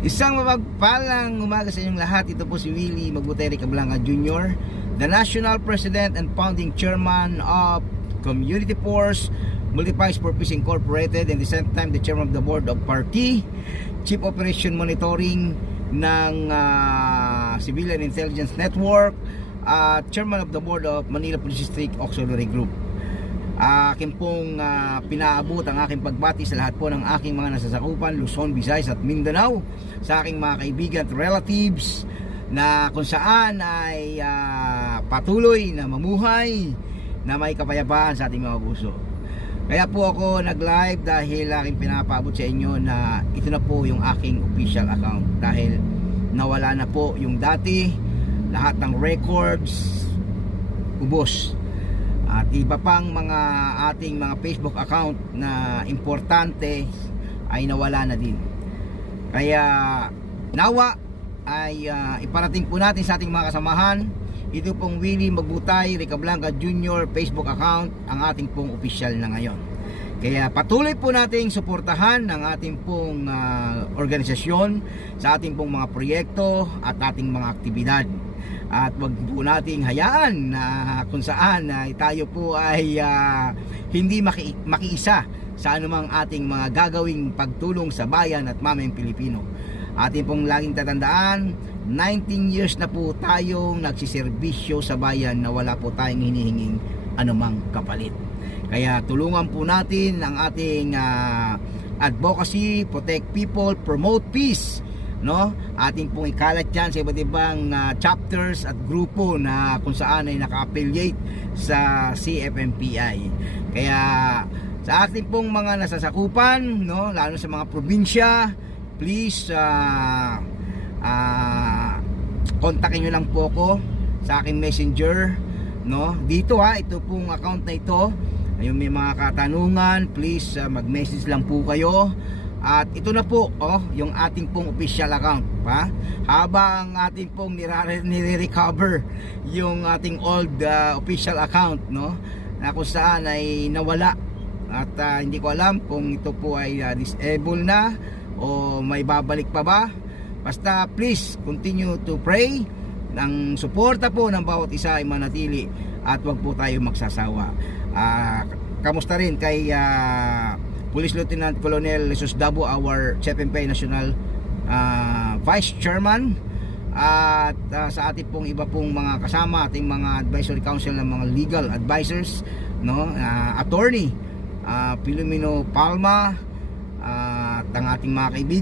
Isang mapagpalang umaga sa inyong lahat. Ito po si Willie Magbutay Recablanca Jr., the National President and Founding Chairman of Community Force Multipurpose Purpose Incorporated, and at the same time the Chairman of the Board of Party, Chief Operation Monitoring ng Civilian Intelligence Network, Chairman of the Board of Manila Police District Auxiliary Group. Akin pong pinaabot ang aking pagbati sa lahat po ng aking mga nasasakupan, Luzon, Visayas at Mindanao, sa aking mga kaibigan at relatives na kung saan ay patuloy na mamuhay na may kapayapaan sa ating mga puso. Kaya po ako nag-live dahil aking pinapaabot sa inyo na ito na po yung aking official account, dahil nawala na po yung dati, lahat ng records ubos. At iba pang mga ating mga Facebook account na importante ay nawala na din. Kaya nawa ay iparating po natin sa ating mga kasamahan, ito pong Willie Magbutay Recablanca Jr. Facebook account, ang ating pong official na ngayon. Kaya patuloy po nating suportahan ang ating pong organisasyon sa ating pong mga proyekto at ating mga aktibidad. At wag po nating hayaan na kung saan tayo po ay hindi makiisa sa anumang ating mga gagawing pagtulong sa bayan at mamayang Pilipino. Ating pong laging tatandaan, 19 years na po tayong nagsiservisyo sa bayan na wala po tayong hinihinging anumang kapalit. Kaya tulungan po natin ang ating advocacy, protect people, promote peace, no? Ating pong ikalat yan sa iba't ibang chapters at grupo na kung saan ay naka-affiliate sa CFMPI. Kaya sa ating pong mga nasasakupan, no, lalo sa mga probinsya, please kontakin nyo lang po ako sa aking messenger, no? Dito ito pong account na ito, yung may mga katanungan, please mag-message lang po kayo. At ito na po yung ating pong official account pa. Habang ating pong nire-recover yung ating old official account, no, na kung saan ay nawala. At hindi ko alam kung ito po ay disabled na o may babalik pa ba. Basta please continue to pray. Ang suporta po ng bawat isa ay manatili at wag po tayo magsasawa. Kamusta rin kay Police Lieutenant Colonel Jesus Dabo, our CFMPI National Vice Chairman, at sa ating pong iba pong mga kasama, ating mga advisory council ng mga legal advisors, no, attorney Pilomeno Palma, at ang ating mga kaibigan